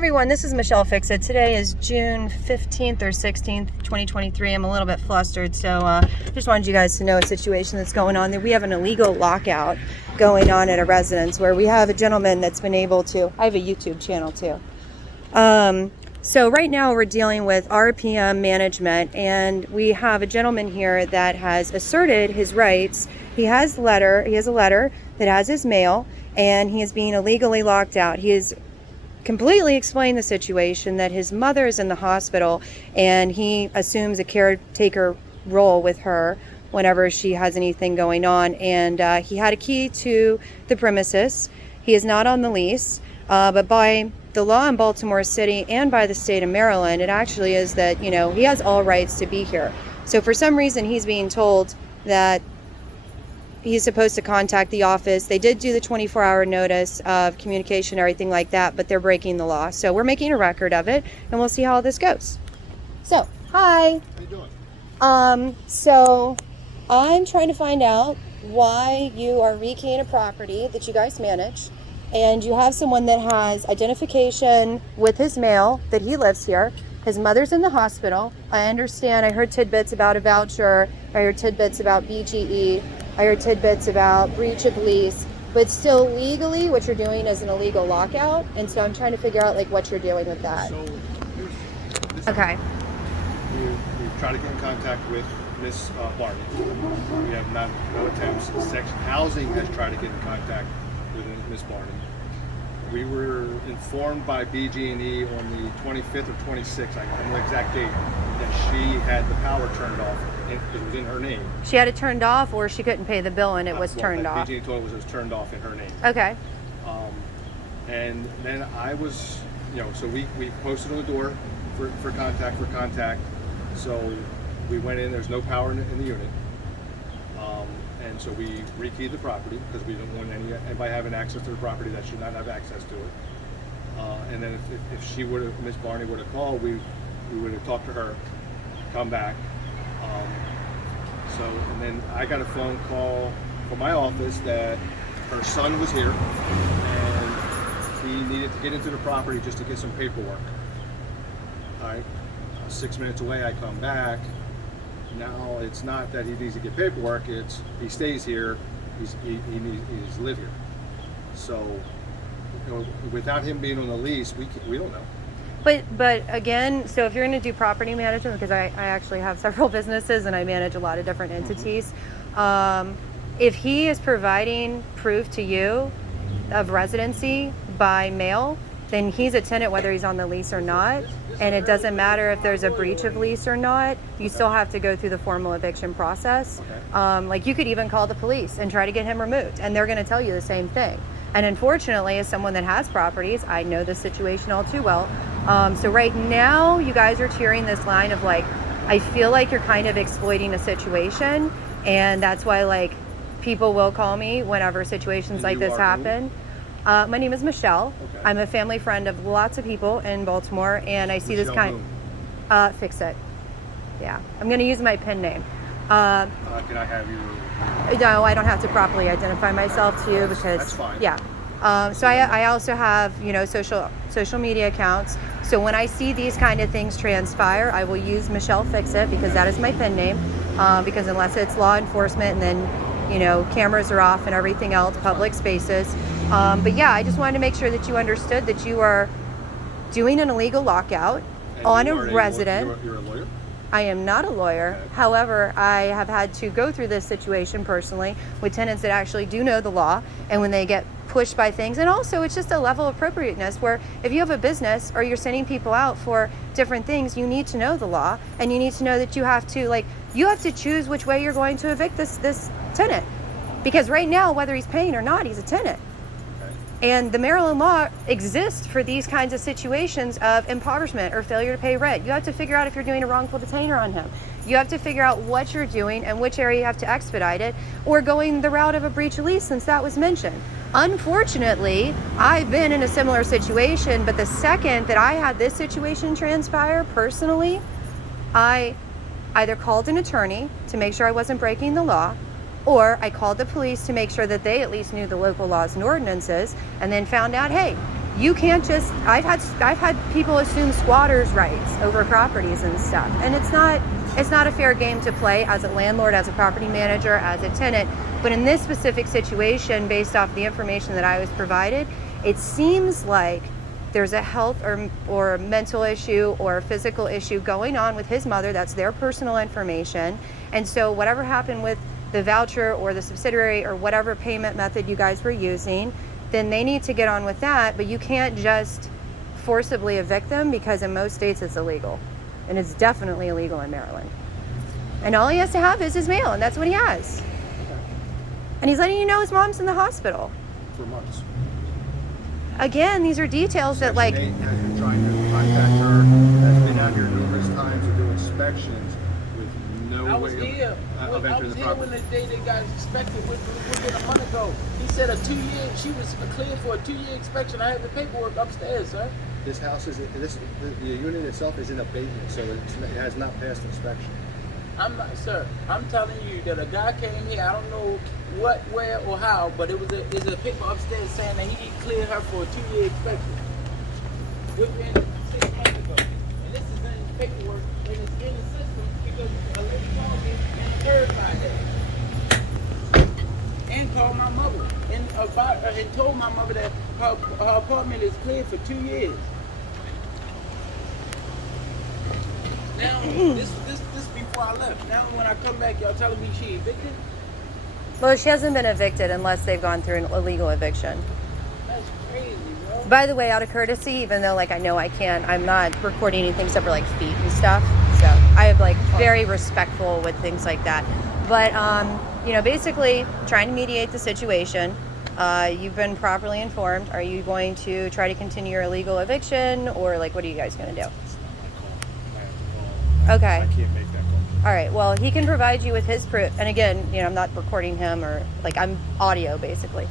everyone, this is Michelle Fixit. Today is June 15th or 16th, 2023. I'm a little bit flustered, so just wanted you guys to know a situation that's going on. That we have an illegal lockout going on at a residence where we have a gentleman that's been able to, I have a YouTube channel too. So right now we're dealing with RPM management, and we have a gentleman here that has asserted his rights. He has a letter that has his mail, and he is being illegally locked out. He is completely explained the situation, that his mother is in the hospital and he assumes a caretaker role with her whenever she has anything going on, and he had a key to the premises. He is not on the lease, but by the law in Baltimore City and by the state of Maryland, it actually is that, you know, he has all rights to be here. So for some reason he's being told that he's supposed to contact the office. They did do the 24-hour notice of communication, everything like that, but they're breaking the law. So we're making a record of it, and we'll see how this goes. So, hi. How you doing? So I'm trying to find out why you are rekeying a property that you guys manage, and you have someone that has identification with his mail that he lives here. His mother's in the hospital. I understand. I heard tidbits about a voucher. I heard tidbits about BGE. I heard tidbits about breach of lease, but still legally what you're doing is an illegal lockout. And so I'm trying to figure out like what you're doing with that. So Okay. We've tried to get in contact with Miss Barney. We have no attempts. Section Housing has tried to get in contact with Miss Barney. We were informed by BG&E on the 25th or 26th, I don't know the exact date, that she had the power turned off. It was in her name. She had it turned off, or she couldn't pay the bill and it was turned off? BG&E told us it was turned off in her name. Okay. And then I was, so we posted on the door for contact. So we went in, there's no power in the unit. And so we rekeyed the property because we don't want anybody having access to the property that should not have access to it. And then if she would have, Miss Barney would have called, we would have talked to her, come back. And then I got a phone call from my office that her son was here and he needed to get into the property just to get some paperwork. All right, 6 minutes away, I come back. Now it's not that he needs to get paperwork; it's he stays here. He needs to live here. So, without him being on the lease, we don't know. But again, so if you're going to do property management, because I actually have several businesses and I manage a lot of different entities, if he is providing proof to you of residency by mail, then he's a tenant whether he's on the lease or not. And it doesn't matter if there's a breach of lease or not, you still have to go through the formal eviction process. Okay. Like you could even call the police and try to get him removed, and they're going to tell you the same thing. And unfortunately, as someone that has properties, I know this situation all too well. So right now, you guys are cheering this line of like, I feel like you're kind of exploiting a situation, and that's why like people will call me whenever situations like this happen. My name is Michelle. Okay. I'm a family friend of lots of people in Baltimore, and I see Michelle this kind. Fixit. Yeah, I'm going to use my pen name. Can I have your? No, I don't have to properly identify myself to you because that's fine. Yeah. So I also have social media accounts. So when I see these kind of things transpire, I will use Michelle Fixit because that is my pen name. Because unless it's law enforcement and then cameras are off and everything else, public spaces. But yeah, I just wanted to make sure that you understood that you are doing an illegal lockout on a resident. You're a lawyer? I am not a lawyer. Okay. However, I have had to go through this situation personally with tenants that actually do know the law, and when they get pushed by things, and also it's just a level of appropriateness where if you have a business or you're sending people out for different things, you need to know the law, and you need to know that you have to choose which way you're going to evict this tenant, because right now, whether he's paying or not, he's a tenant. And the Maryland law exists for these kinds of situations of impoverishment or failure to pay rent. You have to figure out if you're doing a wrongful detainer on him. You have to figure out what you're doing and which area you have to expedite it, or going the route of a breach of lease, since that was mentioned. Unfortunately, I've been in a similar situation, but the second that I had this situation transpire personally, I either called an attorney to make sure I wasn't breaking the law, or I called the police to make sure that they at least knew the local laws and ordinances, and then found out, hey, you can't just, I've had people assume squatters' rights over properties and stuff, and it's not a fair game to play as a landlord, as a property manager, as a tenant. But in this specific situation, based off the information that I was provided, it seems like there's a health or mental issue or a physical issue going on with his mother. That's their personal information. And so whatever happened with the voucher or the subsidiary or whatever payment method you guys were using, then they need to get on with that. But you can't just forcibly evict them, because in most states it's illegal. And it's definitely illegal in Maryland. And all he has to have is his mail, and that's what he has. And he's letting you know his mom's in the hospital. For months. Again, these are details that, like... Section 8 has been trying to contact her, has been out here numerous times to do inspections with no I was way here. of I entering was the here when property. the day they got inspected within a month ago. He said a 2-year. She was cleared for a 2-year inspection. I have the paperwork upstairs, sir. This house is, the unit itself is in abatement, so it has not passed inspection. I'm not, sir. I'm telling you that a guy came here. I don't know what, where, or how, but it's a paper upstairs saying that he cleared her for a 2-year inspection within 6 months ago. And this is in his paperwork, and it's in the system because a lady called me and verified that, and called my mother and told my mother that her apartment is cleared for 2 years. Now this before I left. Now when I come back, y'all telling me she evicted? Well, she hasn't been evicted unless they've gone through an illegal eviction. That's crazy, bro. By the way, out of courtesy, even though like I know I can't, I'm not recording anything except for like feet and stuff. So I am like very respectful with things like that. But basically trying to mediate the situation. You've been properly informed. Are you going to try to continue your illegal eviction, or like what are you guys going to do? Okay. I can't make that call. All right. Well, he can provide you with his proof. And again, I'm not recording him, or like I'm audio basically.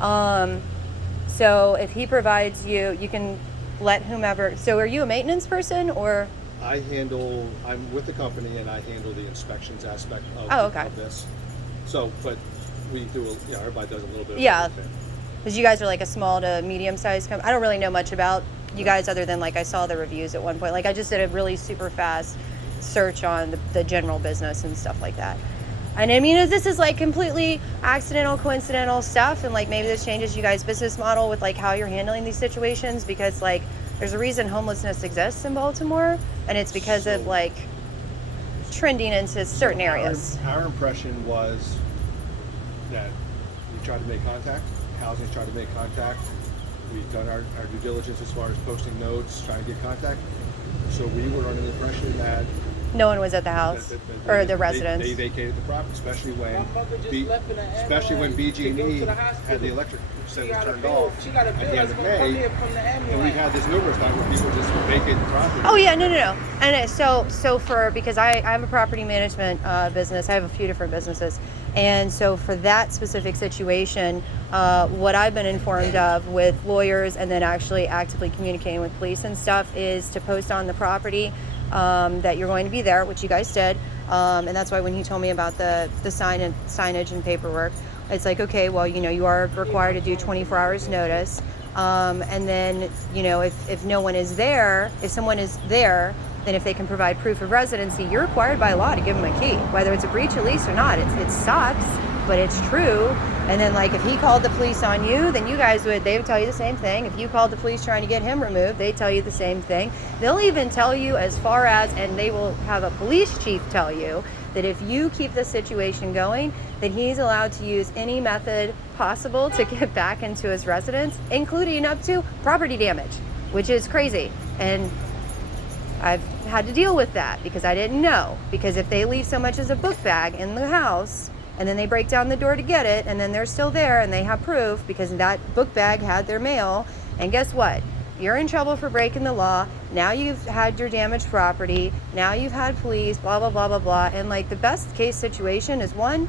So if he provides you, you can let whomever. So are you a maintenance person or? I'm with the company and I handle the inspections aspect of this. So, but we do, everybody does a little bit of everything. Because you guys are like a small to medium-sized company. I don't really know much about you guys other than like I saw the reviews at one point. Like I just did a really super fast search on the general business and stuff like that. And I mean, this is like completely accidental, coincidental stuff, and like maybe this changes you guys' business model with like how you're handling these situations, because like there's a reason homelessness exists in Baltimore, and it's because of like trending into certain areas. Our impression was that we tried to make contact, housing's tried to make contact, we've done our due diligence as far as posting notes, trying to get contact. So we were under the impression that no one was at the house or the residence. They vacated the property, especially when My mother just left in an ambulance BG&E to go to the had hospital. the electric She set got a turned bill. off She got a at bill the end that's of gonna come May, here from the ambulance. and we've had this numerous times where people just vacate the property. Oh yeah, no. And because I have a property management business, I have a few different businesses, and so for that specific situation, what I've been informed of with lawyers and then actually actively communicating with police and stuff is to post on the property that you're going to be there, which you guys did, and that's why when he told me about the signage and paperwork, it's like, okay, well, you are required to do 24 hours notice. And then, if no one is there, if someone is there, then if they can provide proof of residency, you're required by law to give them a key, whether it's a breach of lease or not. It sucks, but it's true. And then like if he called the police on you, then they would tell you the same thing. If you called the police trying to get him removed, they tell you the same thing. They'll even tell you as far as, and they will have a police chief tell you that if you keep the situation going, that he's allowed to use any method possible to get back into his residence, including up to property damage, which is crazy. And I've had to deal with that because I didn't know. Because if they leave so much as a book bag in the house, and then they break down the door to get it, and then they're still there and they have proof because that book bag had their mail, and guess what? You're in trouble for breaking the law. Now you've had your damaged property. Now you've had police, blah, blah, blah, blah, blah. And like the best case situation is one,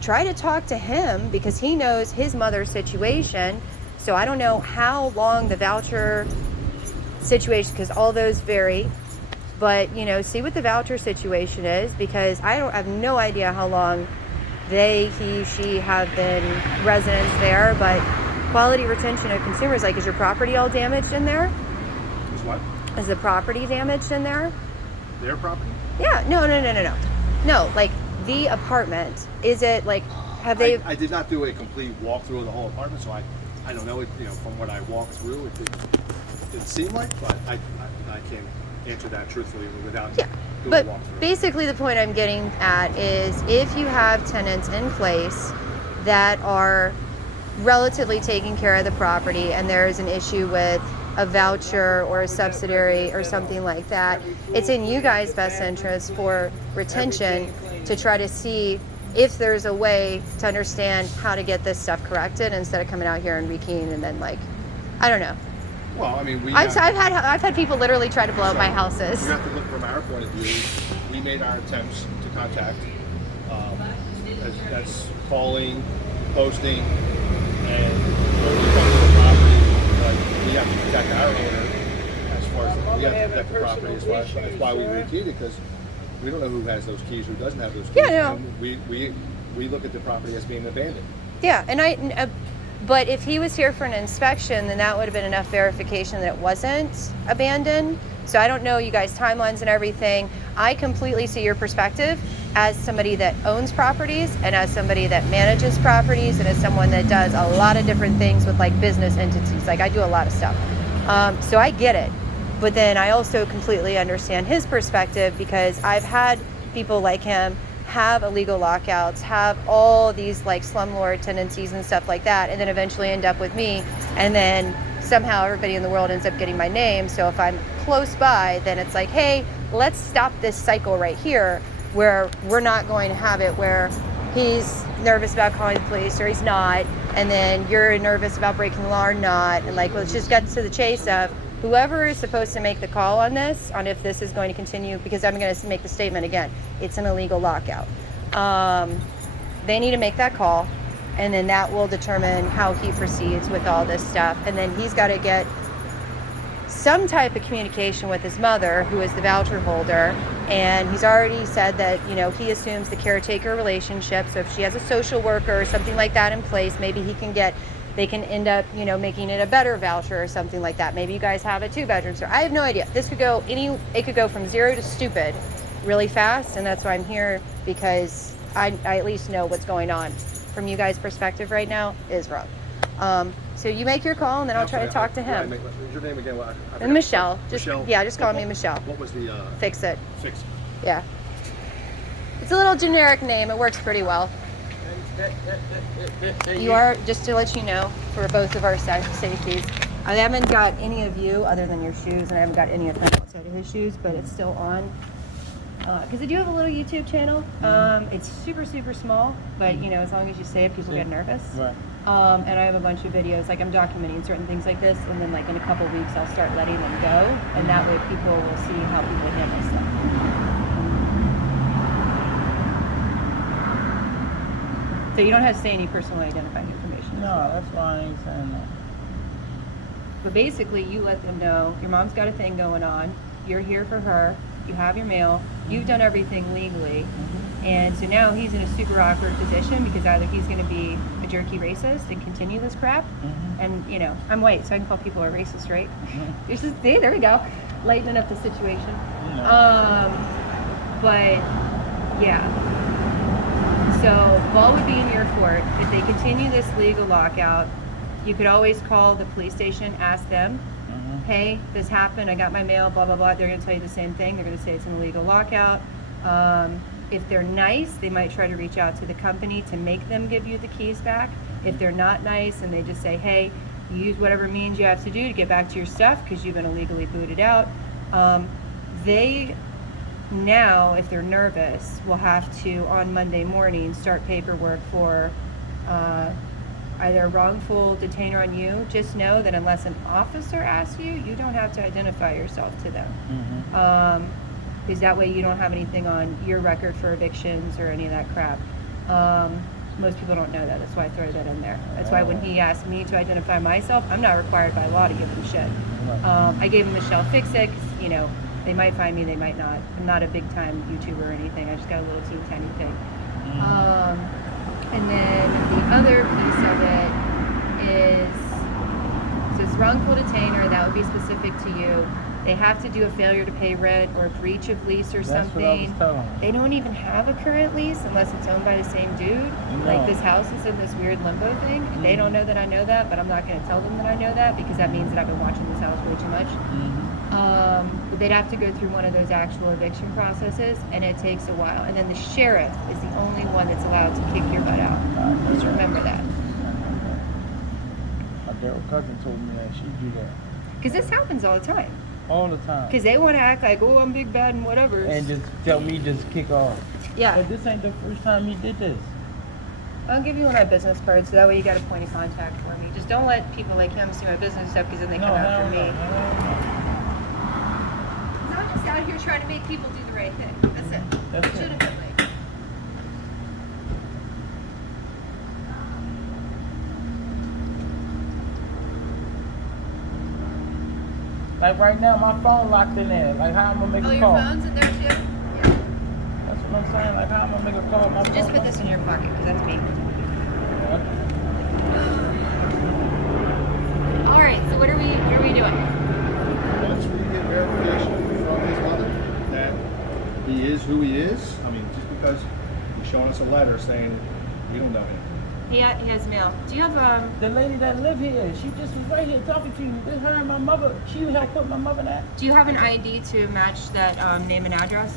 try to talk to him because he knows his mother's situation. So I don't know how long the voucher situation, because all those vary, but see what the voucher situation is, because I have no idea how long he, she have been residents there, but quality retention of consumers. Like, is your property all damaged in there? Is what? Is the property damaged in there? Their property? Yeah. No. No, like the apartment. Is it like, have they? I did not do a complete walkthrough of the whole apartment, so I don't know. It, from what I walked through, it seemed like, but I can't answer that truthfully without doing But a walkthrough. basically the point I'm getting at is if you have tenants in place that are relatively taking care of the property and there is an issue with a voucher or a subsidiary or something like that, it's in you guys' best interest for retention to try to see if there's a way to understand how to get this stuff corrected instead of coming out here and rekeying and then, like, I don't know. Well, I mean, I've had people literally try to blow up my houses. You have to look from our point of view. We made our attempts to contact. That's calling, posting, and the property. But we have to protect our owner as far as we have to protect the property. That's why we rekeyed it, because we don't know who has those keys, who doesn't have those keys. Yeah, no. And we look at the property as being abandoned. Yeah, and but if he was here for an inspection, then that would have been enough verification that it wasn't abandoned. So I don't know you guys' timelines and everything. I completely see your perspective as somebody that owns properties and as somebody that manages properties and as someone that does a lot of different things with like business entities. Like, I do a lot of stuff. So I get it. But then I also completely understand his perspective, because I've had people like him have illegal lockouts, have all these like slumlord tendencies and stuff like that, and then eventually end up with me, and then somehow everybody in the world ends up getting my name. So if I'm close by, then it's like, hey, let's stop this cycle right here where we're not going to have it where he's nervous about calling the police or he's not, and then you're nervous about breaking the law or not, and like, let's just get to the chase of whoever is supposed to make the call on this, on if this is going to continue, because I'm going to make the statement again, it's an illegal lockout. They need to make that call, and then that will determine how he proceeds with all this stuff. And then he's got to get some type of communication with his mother, who is the voucher holder, and he's already said that, he assumes the caretaker relationship. So if she has a social worker or something like that in place, maybe they can end up, making it a better voucher or something like that. Maybe you guys have a 2-bedroom. So I have no idea. It could go from 0 to stupid really fast. And that's why I'm here, because I at least know what's going on. From you guys' perspective right now is wrong. So you make your call, and then I'll try to talk to him. What's your name again? And Michelle. Michelle. Just call me Michelle. What was the... Fix It. Fix It. Yeah. It's a little generic name. It works pretty well. You are, just to let you know, for both of our safeties, I haven't got any of you other than your shoes, and I haven't got any of him outside of his shoes, but it's still on. Because I do have a little YouTube channel. It's super, super small, but as long as you say it, people get nervous. Right. And I have a bunch of videos, like I'm documenting certain things like this, and then like in a couple weeks I'll start letting them go, and that way people will see how people handle stuff. So you don't have to say any personal identifying information. No, that's why I ain't saying that. But basically, you let them know your mom's got a thing going on. You're here for her. You have your mail. You've done everything legally. And so now he's in a super awkward position, because either he's going to be a jerky racist and continue this crap. And, I'm white, so I can call people a racist, right? There's just, there we go. Lightening up the situation. But, yeah. So, ball would be in your court. If they continue this legal lockout, you could always call the police station, ask them, hey, this happened, I got my mail, blah, blah, blah. They're going to tell you the same thing. They're going to say it's an illegal lockout. If they're nice, they might try to reach out to the company to make them give you the keys back. If they're not nice and they just say, hey, you use whatever means you have to do to get back to your stuff because you've been illegally booted out, they now, if they're nervous, will have to, on Monday morning, start paperwork for either a wrongful detainer on you. Just know that unless an officer asks you, you don't have to identify yourself to them. Because that way you don't have anything on your record for evictions or any of that crap. Most people don't know that. That's why I throw that in there. That's why when he asked me to identify myself, I'm not required by law to give him shit. I gave him Michelle Fix It, 'cause, they might find me, they might not. I'm not a big time YouTuber or anything. I just got a little teeny tiny thing. And then the other piece of it is, so it's wrongful detainer, that would be specific to you. They have to do a failure to pay rent or a breach of lease or That's what I was something. telling her. They don't even have a current lease unless it's owned by the same dude. Like No. this house is in this weird limbo thing. And they don't know that I know that, but I'm not going to tell them that I know that because that means that I've been watching this house way too much. But they'd have to go through one of those actual eviction processes, and it takes a while. And then the sheriff is the only one that's allowed to kick your butt out. Just remember that. My Daryl cousin told me that she do that Because this happens all the time. all the time. Because they want to act like, oh, I'm big, bad, and whatever. And just tell me just kick off. Yeah. But this ain't the first time he did this. I'll give you one of my business cards, so that way you got a point of contact for me. Just don't let people like him see my business stuff, because then they come after me. No. 'Cause I'm just out here trying to make people do the right thing. That's it. That's it. Legitimately. Like right now, my phone locked in there. Like how I'm gonna make Oh, a your call? phone's in there too? Yeah. That's what I'm saying. Like how I'm gonna make a call? My So just phone put this in your pocket, because that's me. Yeah. All right, so what are we doing? Once we get verification from his mother that he is who he is, I mean, just because he's showing us a letter saying we don't know him. He has mail. Do you have The lady that live here, she just was right here talking to you. This her and my mother. She helped put my mother in that. do you have an ID to match that name and address?